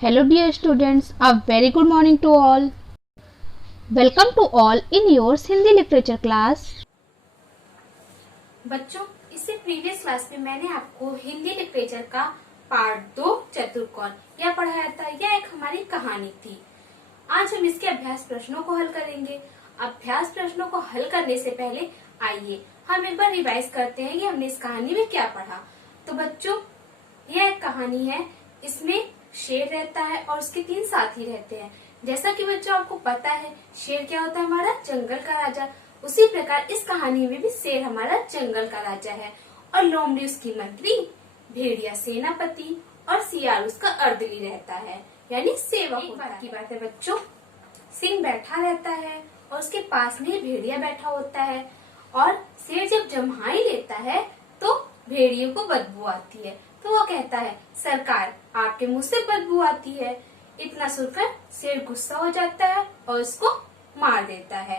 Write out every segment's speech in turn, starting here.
Hello dear students, a very good morning to all. Welcome to all in your Hindi literature class. बच्चों, इससे previous class में मैंने आपको Hindi literature का part 2 चतुर्कोण यह पढ़ाया था। यह एक हमारी कहानी थी। आज हम इसके अभ्यास प्रश्नों को हल करेंगे। अभ्यास प्रश्नों को हल करने से पहले आइए हम एक बार रिवाइज करते हैं कि हमने इस कहानी में क्या पढ़ा। तो बच्चों, यह एक कहानी है। इसमें शेर रहता है और उसके 3 साथी रहते हैं। जैसा कि बच्चों आपको पता है, शेर क्या होता है? हमारा जंगल का राजा। उसी प्रकार इस कहानी में भी शेर हमारा जंगल का राजा है और लोमड़ी उसकी मंत्री, भेड़िया सेनापति और सियार उसका अर्दली रहता है, यानी सेवक होता है। की बात है बच्चों, सिंह बैठा रहता है और उसके पास में भेड़िया बैठा होता है और शेर जब जम्हाई लेता है तो भेड़ियों को बदबू आती है। तो वो कहता है, सरकार आपके मुंह से बदबू आती है। इतना सुनकर शेर गुस्सा हो जाता है और उसको मार देता है।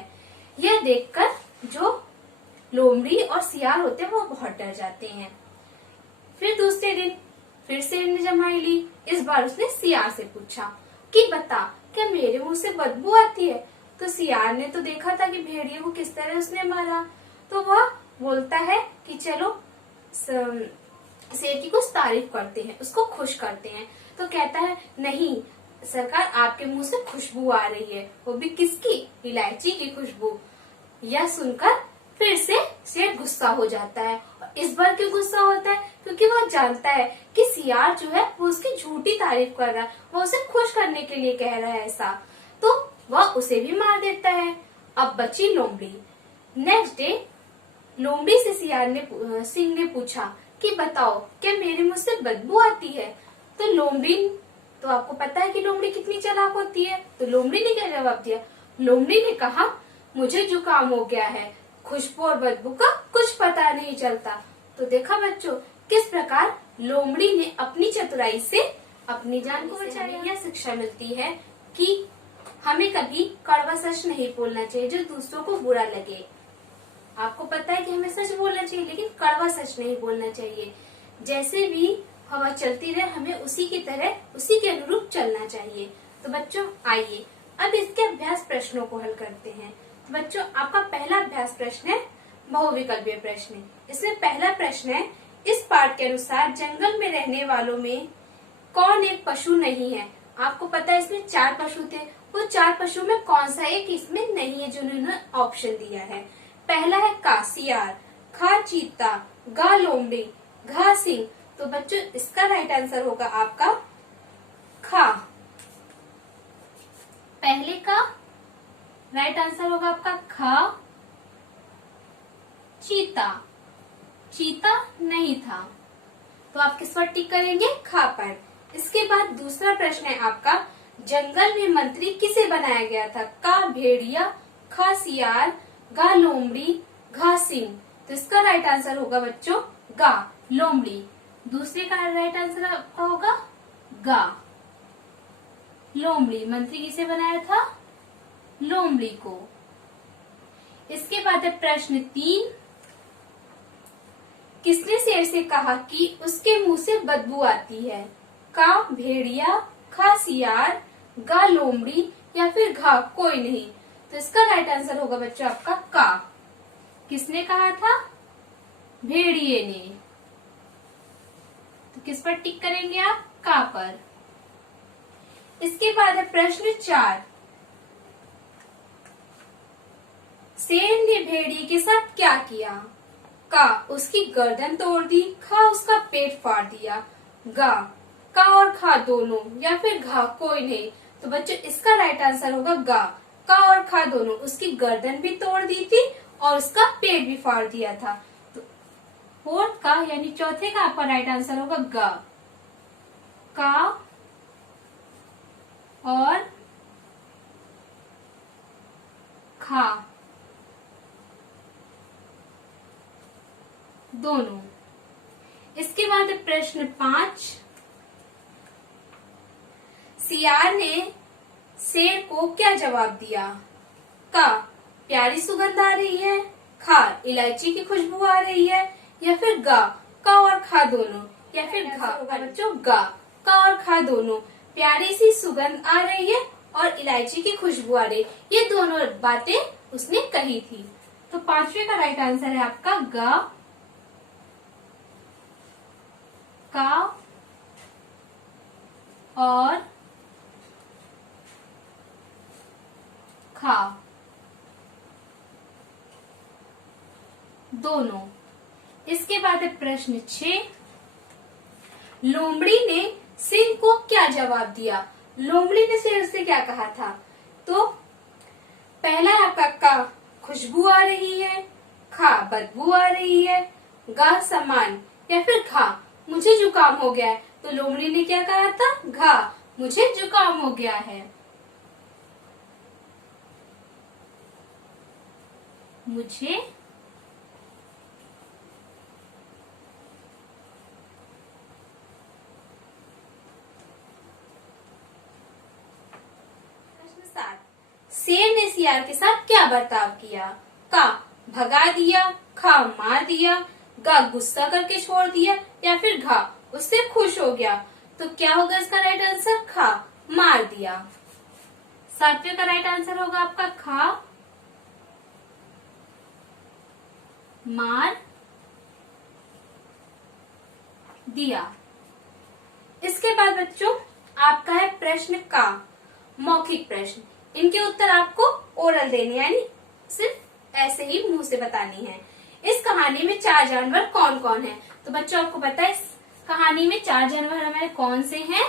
यह देखकर जो लोमड़ी और सियार होते हैं वो बहुत डर जाते हैं। फिर दूसरे दिन फिर शेर ने जमाई ली। इस बार उसने सियार से पूछा कि बता, क्या मेरे मुंह से बदबू आती है? तो सियार ने तो देखा था कि भेड़िए को किस तरह उसने मारा। तो वह बोलता है कि चलो शेर की कुछ तारीफ करते हैं, उसको खुश करते हैं। तो कहता है, नहीं सरकार, आपके मुंह से खुशबू आ रही है, वो भी किसकी? इलायची की खुशबू। यह सुनकर फिर से शेर गुस्सा हो जाता है। और इस बार क्यों गुस्सा होता है? क्योंकि वह जानता है कि सियार जो है वो उसकी झूठी तारीफ कर रहा है, वो उसे खुश करने के लिए कह रहा है ऐसा। तो वह उसे भी मार देता है। अब बची लोमड़ी। नेक्स्ट डे लोमड़ी से सिंह ने पूछा कि बताओ, क्या मेरे मुंह से बदबू आती है? तो लोमड़ी, तो आपको पता है कि लोमड़ी कितनी चालाक होती है। तो लोमड़ी ने क्या जवाब दिया? लोमड़ी ने कहा, मुझे जुकाम हो गया है, खुशबू और बदबू का कुछ पता नहीं चलता। तो देखा बच्चों, किस प्रकार लोमड़ी ने अपनी चतुराई से अपनी जान को बचाया। यह शिक्षा मिलती है कि हमें कभी कड़वा सच नहीं बोलना चाहिए जो दूसरों को बुरा लगे। आपको पता है कि हमें सच बोलना चाहिए, लेकिन कड़वा सच नहीं बोलना चाहिए। जैसे भी हवा चलती रहे, हमें उसी की तरह, उसी के अनुरूप चलना चाहिए। तो बच्चों आइए अब इसके अभ्यास प्रश्नों को हल करते हैं। तो बच्चों, आपका पहला अभ्यास प्रश्न है बहुविकल्पीय प्रश्न। इसमें पहला प्रश्न है, इस पाठ के अनुसार जंगल में रहने वालों में कौन एक पशु नहीं है? आपको पता है इसमें 4 पशु थे। वो 4 पशु में कौन सा एक इसमें नहीं है जिन्होंने ऑप्शन दिया है? पहला है का सियार, खा चीता, गा लोमड़ी, घा सिंह। तो बच्चों इसका राइट आंसर होगा आपका खा। पहले का राइट आंसर होगा आपका खा। चीता, चीता नहीं था, तो आप किस पर टिक करेंगे? खा पर। इसके बाद दूसरा प्रश्न है आपका, जंगल में मंत्री किसे बनाया गया था? का भेड़िया, खा सियार, गा लोमड़ी, घा सिंह। तो इसका राइट आंसर होगा बच्चों गा लोमड़ी। दूसरे का राइट आंसर आपका होगा गा लोमड़ी। मंत्री किसे बनाया था? लोमड़ी को। इसके बाद है प्रश्न 3, किसने शेर से कहा कि उसके मुंह से बदबू आती है? का भेड़िया, खा सियार, गा लोमड़ी या फिर घा कोई नहीं। तो इसका राइट आंसर होगा बच्चों आपका का। किसने कहा था? भेड़िए ने। तो किस पर टिक करेंगे आप? का पर। इसके बाद है प्रश्न 4, शेर ने भेड़िए के साथ क्या किया? का उसकी गर्दन तोड़ दी, खा उसका पेट फाड़ दिया, गा का और खा दोनों या फिर घा कोई नहीं। तो बच्चों इसका राइट आंसर होगा गा, का और खा दोनों। उसकी गर्दन भी तोड़ दी थी और उसका पेट भी फाड़ दिया था। तो फोर्थ का यानी चौथे का आपका राइट आंसर होगा गा, का और खा दोनों। इसके बाद प्रश्न 5, सियार ने शेर को क्या जवाब दिया? का प्यारी सुगंध आ रही है, खा इलायची की खुशबू आ रही है या फिर गा का और खा दोनों, या फिर घा बच्चों गा का और खा दोनों। प्यारी सी सुगंध आ रही है और इलायची की खुशबू आ रही है। ये दोनों बातें उसने कही थी। तो पांचवे का राइट आंसर है आपका ग का और खा दोनों। इसके बाद है प्रश्न 6। लोमड़ी ने सिंह को क्या जवाब दिया? लोमड़ी ने सिंह से क्या कहा था? तो पहला है आपका का खुशबू आ रही है, खा बदबू आ रही है, गा सामान या फिर घा मुझे जुकाम हो गया है। तो लोमड़ी ने क्या कहा था? घा मुझे जुकाम हो गया है। मुझे प्रश्न 7। शेर ने सियार के साथ क्या बर्ताव किया? का भगा दिया, खा मार दिया, गा गुस्सा करके छोड़ दिया या फिर घा उससे खुश हो गया। तो क्या होगा इसका राइट आंसर? खा मार दिया। सातवें का राइट आंसर होगा आपका खा मार दिया। इसके बाद बच्चों आपका है प्रश्न का मौखिक प्रश्न। इनके उत्तर आपको ओरल देने यानी सिर्फ ऐसे ही मुंह से बतानी है। इस कहानी में 4 जानवर कौन कौन है? तो बच्चों आपको पता है इस कहानी में 4 जानवर हमारे कौन से हैं?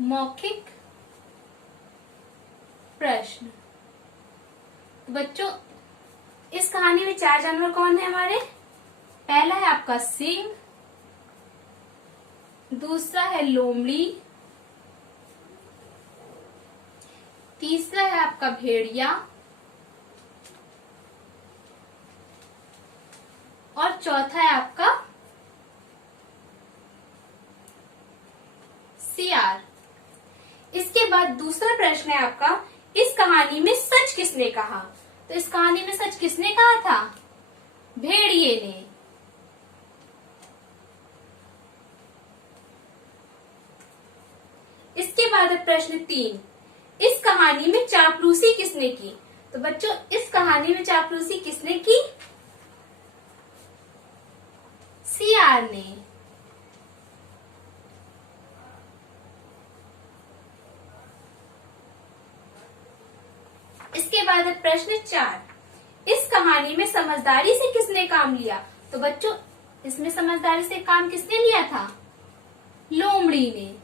मौखिक प्रश्न। तो बच्चों इस कहानी में 4 जानवर कौन है हमारे? पहला है आपका सिंह, दूसरा है लोमड़ी, तीसरा है आपका भेड़िया और चौथा है आपका सियार। इसके बाद दूसरा प्रश्न है आपका इस कहानी में सच किसने कहा? तो इस कहानी में सच किसने कहा था? भेड़िए ने। इसके बाद है प्रश्न 3। इस कहानी में चापलूसी किसने की? तो बच्चों इस कहानी में चापलूसी किसने की? सियार ने। इसके बाद है प्रश्न 4। इस कहानी में समझदारी से किसने काम लिया? तो बच्चों इसमें समझदारी से काम किसने लिया था? लोमड़ी ने।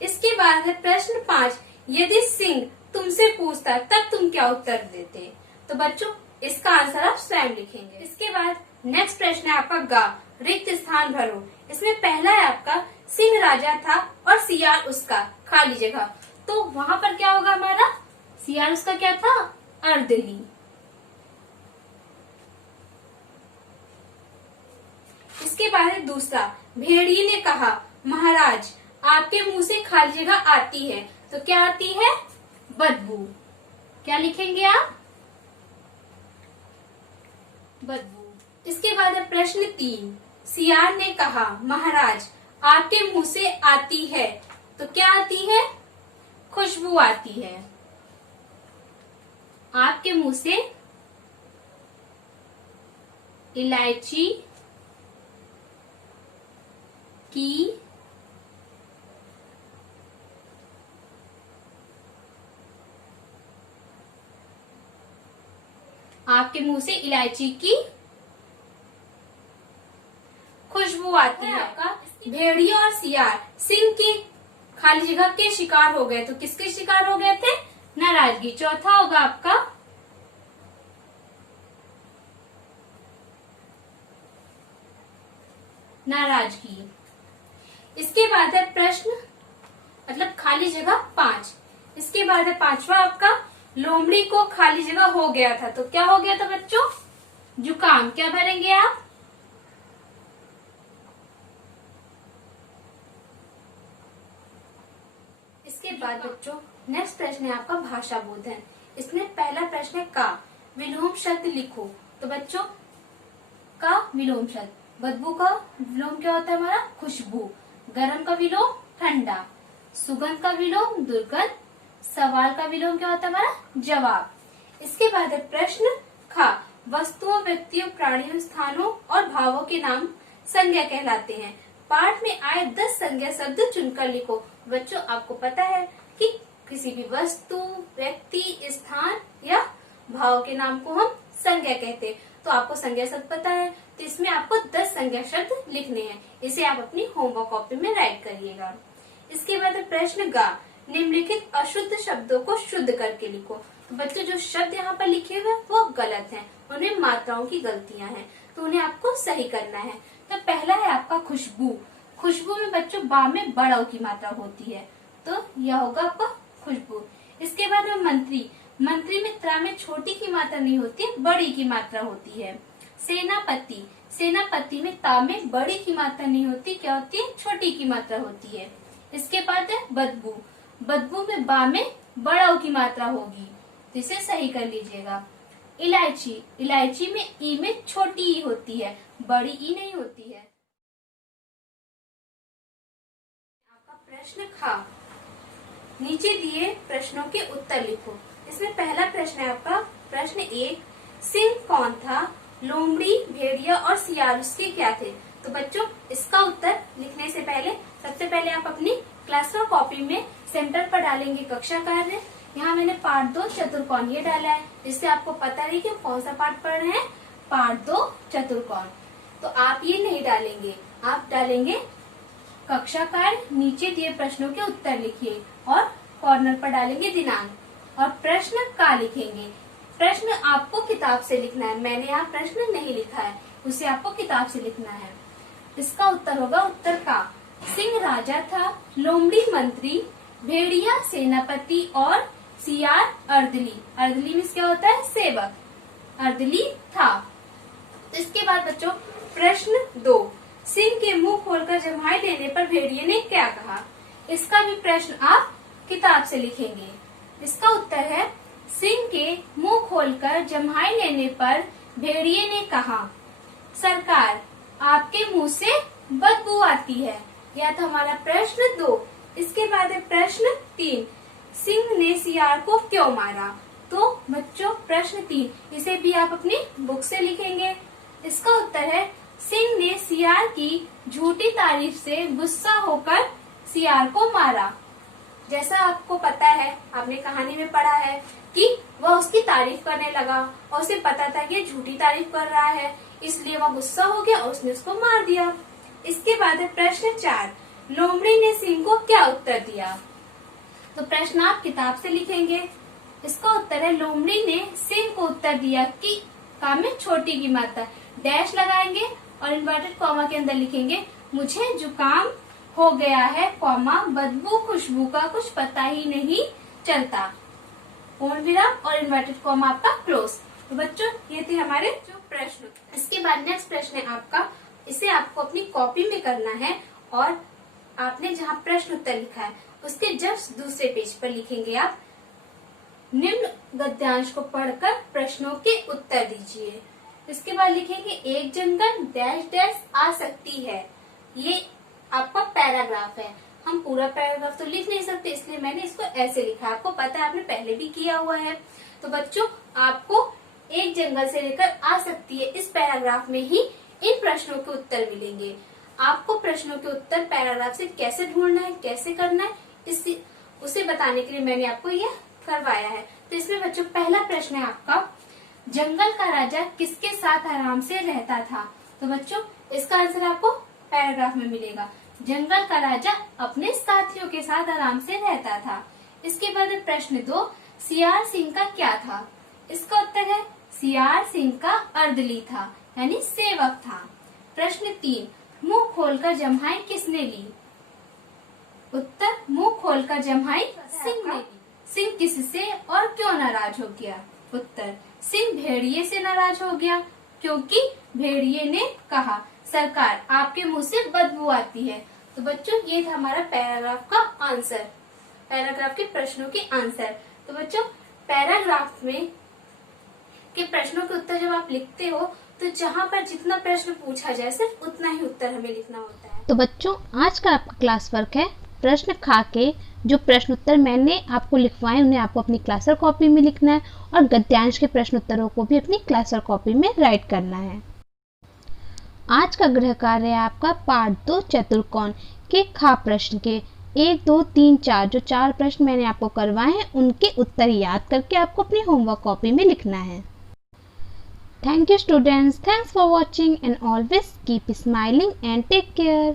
इसके बाद है प्रश्न 5। यदि सिंह तुमसे पूछता तब तुम क्या उत्तर देते? तो बच्चों इसका आंसर आप स्वयं लिखेंगे। इसके बाद नेक्स्ट प्रश्न है आपका गा रिक्त स्थान भरो। इसमें पहला है आपका सिंह राजा था और सियार उसका खाली जगह। तो वहां पर क्या होगा हमारा? सियार उसका क्या था? अर्दली। इसके बाद है दूसरा भेड़िए ने कहा महाराज आपके मुंह से खाली जगह आती है। तो क्या आती है? बदबू। क्या लिखेंगे आप? बदबू। इसके बाद है प्रश्न 3। सियार ने कहा महाराज आपके मुंह से आती है। तो क्या आती है? खुशबू आती है। आपके मुंह से इलायची की आपके मुंह से इलायची की खुशबू आती है। आपका भेड़िया और सियार सिंह की खाली जगह के शिकार हो गए। तो किसके शिकार हो गए थे? नाराजगी। चौथा होगा आपका नाराजगी। इसके बाद है प्रश्न मतलब खाली जगह 5। इसके बाद है पांचवा आपका लोमड़ी को खाली जगह हो गया था। तो क्या हो गया था बच्चों? जुकाम। क्या भरेंगे आप? इसके बाद बच्चों नेक्स्ट प्रश्न है आपका भाषा बोधन। इसमें पहला प्रश्न है का विलोम शब्द लिखो। तो बच्चों का विलोम शब्द। बदबू का विलोम क्या होता है हमारा? खुशबू। गरम का विलोम ठंडा। सुगंध का विलोम दुर्गंध। सवाल का विलोम क्या होता है हमारा? जवाब। इसके बाद है प्रश्न खा। वस्तुओं, व्यक्तियों, प्राणियों, स्थानों और भावों के नाम संज्ञा कहलाते हैं। पाठ में आए 10 संज्ञा शब्द चुनकर लिखो। बच्चों, आपको पता है कि किसी भी वस्तु, व्यक्ति, स्थान या भाव के नाम को हम संज्ञा कहते हैं। तो आपको संज्ञा शब्द पता है, तो इसमें आपको 10 संज्ञा शब्द लिखने हैं। इसे आप अपनी होमवर्क कॉपी में राइट करिएगा। इसके बाद है प्रश्न गा। निम्नलिखित अशुद्ध शब्दों को शुद्ध करके लिखो। तो बच्चों, जो शब्द यहाँ पर लिखे हुए वो गलत हैं, उन्हें मात्राओं की गलतियां हैं, तो उन्हें आपको सही करना है। तो पहला है आपका खुशबू। खुशबू में बच्चों बा में बड़ा की मात्रा होती है, तो यह होगा आपका खुशबू। इसके बाद में मंत्री। मंत्री में त्रा में छोटी की मात्रा नहीं होती है, बड़ी की मात्रा होती है। सेनापति। सेनापति में ता में बड़ी की मात्रा नहीं होती, क्या होती है? छोटी की मात्रा होती है। इसके बाद है बदबू। बदबू में बा में बड़ा की मात्रा होगी, तो इसे सही कर लीजिएगा। इलायची। इलायची में ई में छोटी ई होती है, बड़ी ई नहीं होती है। आपका प्रश्न खा। नीचे दिए प्रश्नों के उत्तर लिखो। इसमें पहला प्रश्न है आपका प्रश्न 1, सिंह कौन था? लोमड़ी, भेड़िया और सियार उसके क्या थे? तो बच्चों, इसका उत्तर लिखने से पहले सबसे पहले आप अपनी क्लासवर्क कॉपी में सेंटर पर डालेंगे कक्षा कार्य। यहाँ मैंने पार्ट 2 चतुर्कोण ये डाला है, इससे आपको पता नहीं कि कौन सा पाठ पढ़ रहे हैं, पार्ट 2 चतुर्कोण। तो आप ये नहीं डालेंगे, आप डालेंगे कक्षा कार्य, नीचे दिए प्रश्नों के उत्तर लिखिए और कॉर्नर पर डालेंगे दिनांक और प्रश्न का लिखेंगे। प्रश्न आपको किताब से लिखना है, मैंने यहाँ प्रश्न नहीं लिखा है, उसे आपको किताब से लिखना है। इसका उत्तर होगा उत्तर का। सिंह राजा था, लोमड़ी मंत्री, भेड़िया सेनापति और सियार अर्दली। अर्दली में क्या होता है? सेवक। अर्दली था। तो इसके बाद बच्चों प्रश्न 2, सिंह के मुंह खोलकर जम्हाई देने पर भेड़िए ने क्या कहा? इसका भी प्रश्न आप किताब से लिखेंगे। इसका उत्तर है सिंह के मुंह खोलकर जम्हाई लेने पर भेड़िए ने कहा, सरकार आपके मुंह से बदबू आती है। यह था हमारा प्रश्न 2। इसके बाद है प्रश्न 3, सिंह ने सियार को क्यों मारा? तो बच्चों प्रश्न 3, इसे भी आप अपनी बुक से लिखेंगे। इसका उत्तर है सिंह ने सियार की झूठी तारीफ से गुस्सा होकर सियार को मारा। जैसा आपको पता है, आपने कहानी में पढ़ा है कि वह उसकी तारीफ करने लगा और उसे पता था कि झूठी तारीफ कर रहा है, इसलिए वह गुस्सा हो गया और उसने उसको मार दिया। इसके बाद है प्रश्न 4, लोमड़ी ने सिंह को क्या उत्तर दिया? तो प्रश्न आप किताब से लिखेंगे। इसका उत्तर है लोमड़ी ने सिंह को उत्तर दिया कि का में छोटी की मात्रा, डैश लगाएंगे और इन्वर्टेड कॉमा के अंदर लिखेंगे मुझे जुकाम हो गया है, कॉमा बदबू खुशबू का कुछ पता ही नहीं चलता, पूर्ण विराम और इन्वर्टेड कॉमा आपका क्लोज। तो बच्चों ये थे हमारे जो प्रश्न। इसके बाद नेक्स्ट प्रश्न है आपका, इसे आपको अपनी कॉपी में करना है और आपने जहाँ प्रश्न उत्तर लिखा है उसके जस्ट दूसरे पेज पर लिखेंगे आप निम्न गद्यांश को पढ़कर प्रश्नों के उत्तर दीजिए। इसके बाद लिखेंगे एक जनगण डैश डैश आ सकती है। ये आपका पैराग्राफ है, हम पूरा पैराग्राफ तो लिख नहीं सकते इसलिए मैंने इसको ऐसे लिखा है। आपको पता है, आपने पहले भी किया हुआ है। तो बच्चों आपको एक जंगल से लेकर आ सकती है, इस पैराग्राफ में ही इन प्रश्नों के उत्तर मिलेंगे। आपको प्रश्नों के उत्तर पैराग्राफ से कैसे ढूंढना है, कैसे करना है, उसे बताने के लिए मैंने आपको यह करवाया है। तो इसमें बच्चों पहला प्रश्न है आपका, जंगल का राजा किसके साथ आराम से रहता था? तो बच्चों इसका आंसर आपको पैराग्राफ में मिलेगा। जंगल का राजा अपने साथियों के साथ आराम से रहता था। इसके बाद प्रश्न 2, सियार सिंह का क्या था? इसका उत्तर है सियार सिंह का अर्दली था, यानी सेवक था। प्रश्न 3, मुंह खोलकर जम्हाई किसने ली? उत्तर मुंह खोलकर जम्हाई सिंह ने ली। सिंह किससे और क्यों नाराज हो गया? उत्तर सिंह भेड़िए से नाराज हो गया क्योंकि भेड़िए ने कहा सरकार आपके मुंह से बदबू आती है। तो बच्चों ये था हमारा पैराग्राफ का आंसर, पैराग्राफ के प्रश्नों के आंसर। तो बच्चों पैराग्राफ में के प्रश्नों के उत्तर जब आप लिखते हो तो जहाँ पर जितना प्रश्न पूछा जाए सिर्फ उतना ही उत्तर हमें लिखना होता है। तो बच्चों, आज का आपका क्लास वर्क है प्रश्न खा के जो प्रश्न उत्तर मैंने आपको लिखवाए उन्हें आपको अपनी क्लासर कॉपी में लिखना है और गद्यांश के प्रश्न उत्तरों को भी अपनी क्लासर कॉपी में राइट करना है। आज का गृह कार्य है आपका पार्ट 2 चतुर्कोण के खा प्रश्न के 1, 2, 3, 4 जो 4 प्रश्न मैंने आपको करवाए हैं उनके उत्तर याद करके आपको अपनी होमवर्क कॉपी में लिखना है। Thank you students. Thanks for watching and always keep smiling and take care.